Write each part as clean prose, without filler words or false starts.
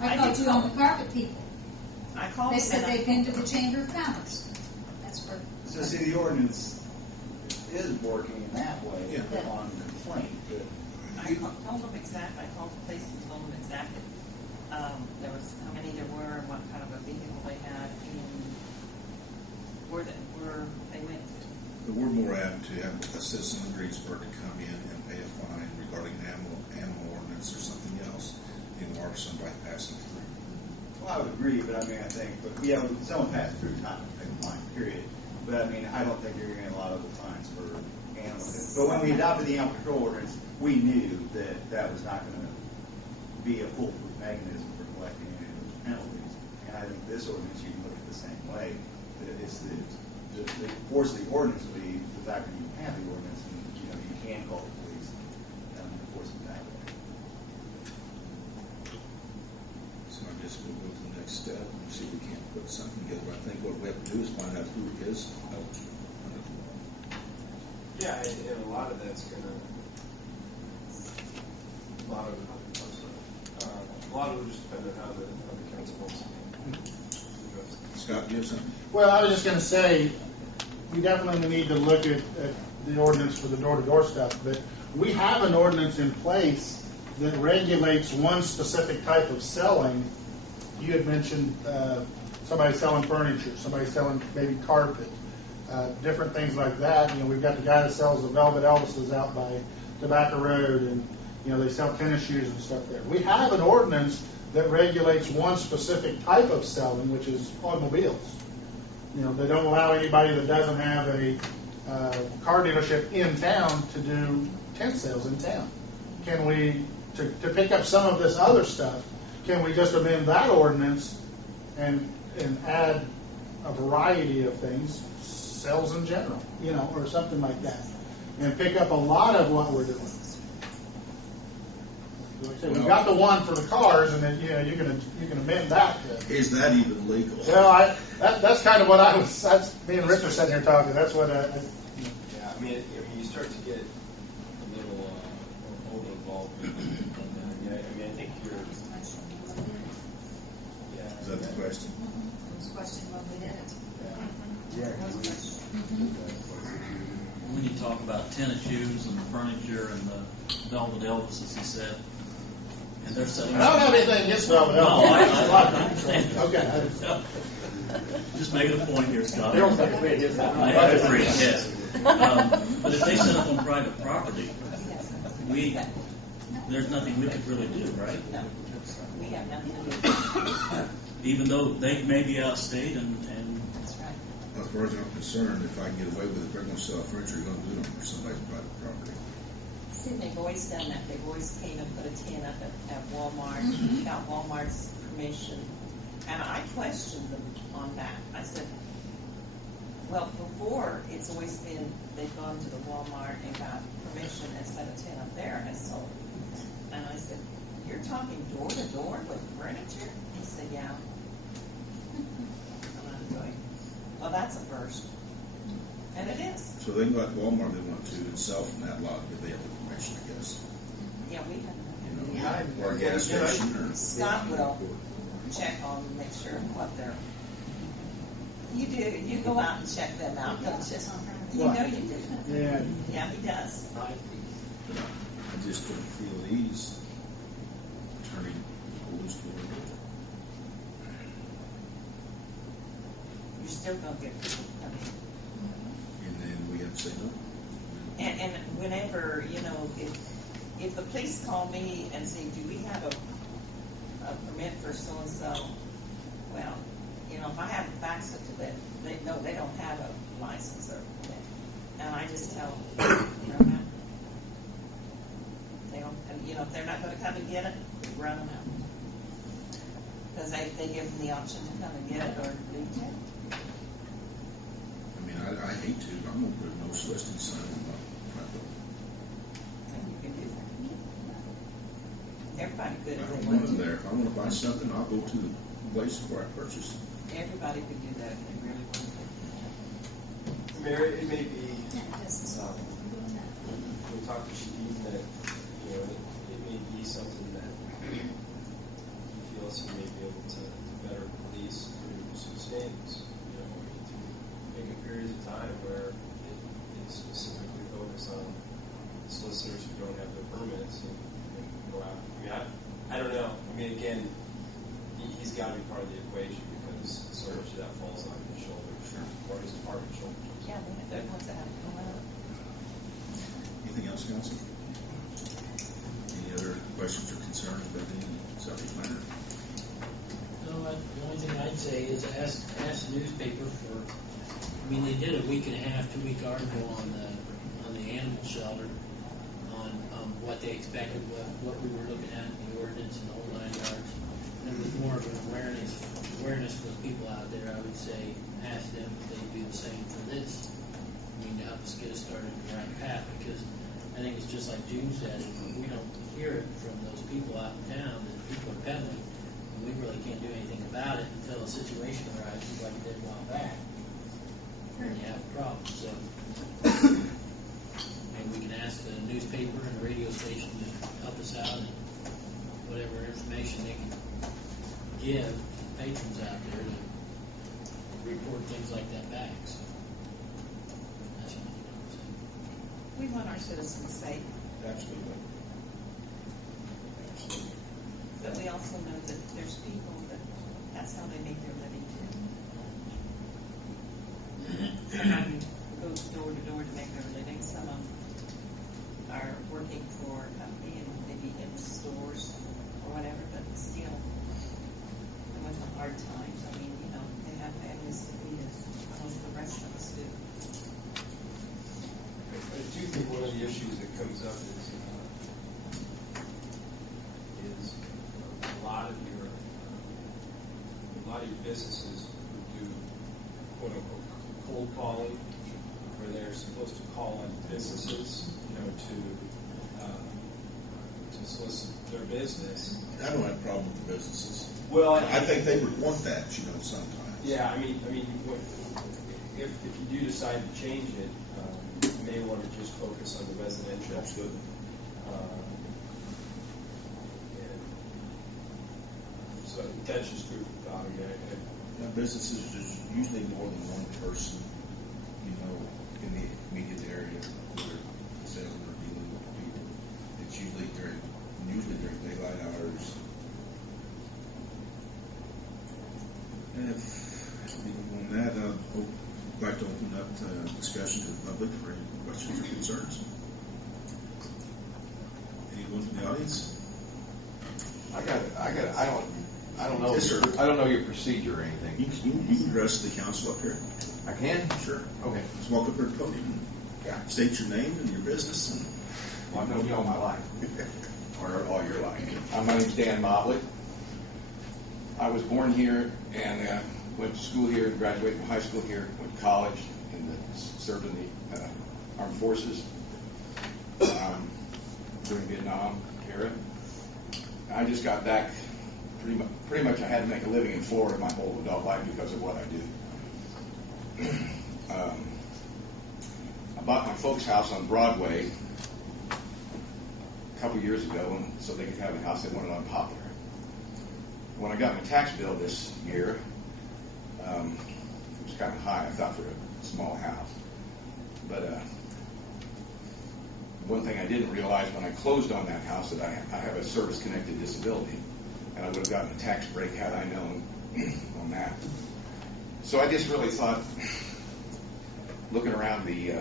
I thought you owned the carpet people. I called They them said and they've been to the Chamber of Commerce. That's where. So see, the ordinance is working in that way Yeah. on complaint. But I told them exactly. I called the police and told them exactly. There was how many there were and what kind of a vehicle they had and where they went to. But we're more apt to have a citizen of Greensburg to come in and pay a fine regarding animal ordinance or something else in order for somebody passing through. well, I would agree, but I mean, I think, but yeah, when someone passed through time, they fine, period. But I mean, I don't think you're going to get a lot of the fines for animals. But when we adopted the animal control ordinance, we knew that that was not going to be a foolproof mechanism for collecting any of those penalties. And I think this ordinance, you can look at the same way. That it's the force of the ordinance will be the fact that you have the ordinance and you can call the police and enforce it that way. So I guess we'll go to the next step and see if we can't put something together. I think what we have to do is find out who is eligible under the law. Yeah, and a lot of that's going to, a lot of it will just depend on how the council wants to address it. Scott, do you have something? Well, I was just going to say, we definitely need to look at the ordinance for the door-to-door stuff, but we have an ordinance in place that regulates one specific type of selling. You had mentioned somebody selling furniture, somebody selling maybe carpet, different things like that. We've got the guy that sells the Velvet Elvises out by Tobacco Road, and they sell tennis shoes and stuff there. We have an ordinance that regulates one specific type of selling, which is automobiles. They don't allow anybody that doesn't have a car dealership in town to do tent sales in town. Can we, to pick up some of this other stuff, can we just amend that ordinance and add a variety of things, sales in general, or something like that, and pick up a lot of what we're doing? Like I said, we've got the one for the cars, and then you can amend that. Is that even legal? Well, that's kind of what I was. That's me and Rich are sitting here talking. That's what. Yeah, I mean, you start to get a little involved. I think you're. Yeah. Is that the question? Whose question when we did it? When you talk about tennis shoes and the furniture and the Velvet Elvis, as he said, and they're selling. I don't have anything against Velvet No, Elvis. I understand. Okay. Just making a point here, Scott. You don't think we did that? I have to agree, yes. But if they set up on private property, there's nothing we could really do, right? No, we have nothing to do with it. Even though they may be outstate and That's right. As far as I'm concerned, if I can get away with it, they're going to sell furniture, you're going to do it on somebody's private property. They've always done that. They've always came and put a tent up at Walmart, got Walmart's permission. And I questioned them on that. I said, well, before, it's always been, they've gone to the Walmart and got permission and set a tent up there and sold. And I said, you're talking door to door with furniture? He said, yeah. And I'm going, well, that's a first. And it is. So they can go out to Walmart if they want to and sell from that lot if they have the permission, I guess. Yeah, we have. Or a gas station or. Scott will check on, make sure what they're. You do. You go out and check them out, don't you? You know you do. Yeah. Yeah, he does. I just don't feel at ease turning police to You're still gonna get people coming. and then we have to say no. And whenever, if the police call me and say, do we have a permit for so-and-so? Well, if I have a fax it to them, they don't have a license or permit. And I just tell them, they don't, if they're not gonna come and get it, run them out. Because they give them the option to come and get it or leave it. I mean, I hate to. I'm going to put a no soliciting sign on my door. And you can do that. Everybody could I if don't they want want them to. there. If I want to buy something, I'll go to the place where I purchase. Everybody could do that if they really wanted to. Mary, it may be. Yeah, it doesn't stop them from doing that. We talked to Steve that it may be something that you feel us, we may be able to better police through some standards, to make it periods of time where it specifically focus on solicitors who don't have their permits and go out. I mean, I don't know. I mean, again, he's got to be part of the equation because so much of that falls on his shoulders, or his department's shoulders. Yeah, they're the ones that have to go out. Anything else, council? Any other questions or concerns about any subject matter? No, the only thing I'd say is ask the newspaper for, I mean, they did a week and a half, 2-week article on the animal shelter on what they expected, what we were looking at in the ordinance and the whole 9 yards. And with more of an awareness for the people out there, I would say ask them if they'd do the same for this. I mean, to help us get us started in the right path, because I think it's just like June said, we don't hear it from those people out in town that people are peddling, and we really can't do anything about it until a situation arises like it did a while back, and you have a problem. So maybe we can ask the newspaper and the radio station to help us out, and whatever information they can give patrons out there to report things like that back. So that's what I'm saying. We want our citizens safe, Absolutely. Absolutely. but we also know that there's people that's how they make their living too. Some of them go door to door to make their living. Some of them are working for a company and maybe in stores or whatever, but still, and with the hard times, I mean, they have families to feed as well as the rest of us do. I do think one of the issues that comes up is a lot of your businesses who do quote unquote cold calling, where they're supposed to call on businesses, to solicit their business. I don't have a problem with the businesses. Well, I think they would want that, sometimes. Yeah, I mean, if you do decide to change it, you may want to just focus on the residential. Absolutely. So that's just food for thought. I mean, Now, businesses, there's usually more than one person, in the immediate area where they're selling or dealing with people. It's usually during daylight hours. And on that, I'd like to open up discussion to the public for any questions or concerns. Anyone from the audience? I don't know. Yes, sir. I don't know your procedure or anything. You can address the council up here. I can? Sure. Okay. Just walk up to the podium Yeah. and state your name and your business. And Well, I've known you all my life. Or all your life. My name's Dan Mobley. I was born here and went to school here, graduated from high school here, went to college, and served in the armed forces during Vietnam era. I just got back. Pretty much I had to make a living in Florida my whole adult life because of what I do. I bought my folks' house on Broadway a couple years ago so they could have a house they wanted on Poplar. When I got my tax bill this year, it was kind of high, I thought, for a small house. But one thing I didn't realize when I closed on that house that I have a service-connected disability. And I would have gotten a tax break had I known on that. So I just really thought, looking around the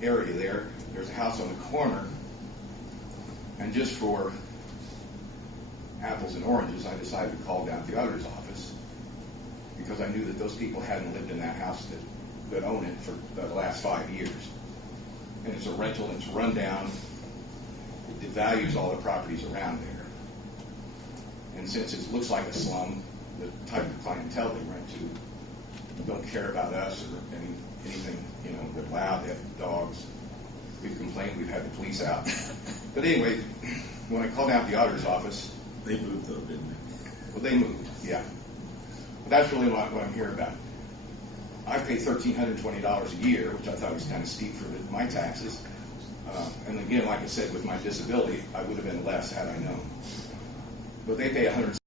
area there's a house on the corner, and just for apples and oranges, I decided to call down to the auditor's office because I knew that those people hadn't lived in that house that own it for the last 5 years. And it's a rental, and it's run down. It devalues all the properties around there. And since it looks like a slum, the type of clientele they rent to don't care about us or anything. They're loud, they have dogs. We've complained, we've had the police out. But anyway, when I called down to the auditor's office, they moved though, didn't they? well, they moved, yeah. But that's really what I'm here about. I pay $1,320 a year, which I thought was kind of steep for my taxes. And again, like I said, with my disability, I would have been less had I known. but they pay $100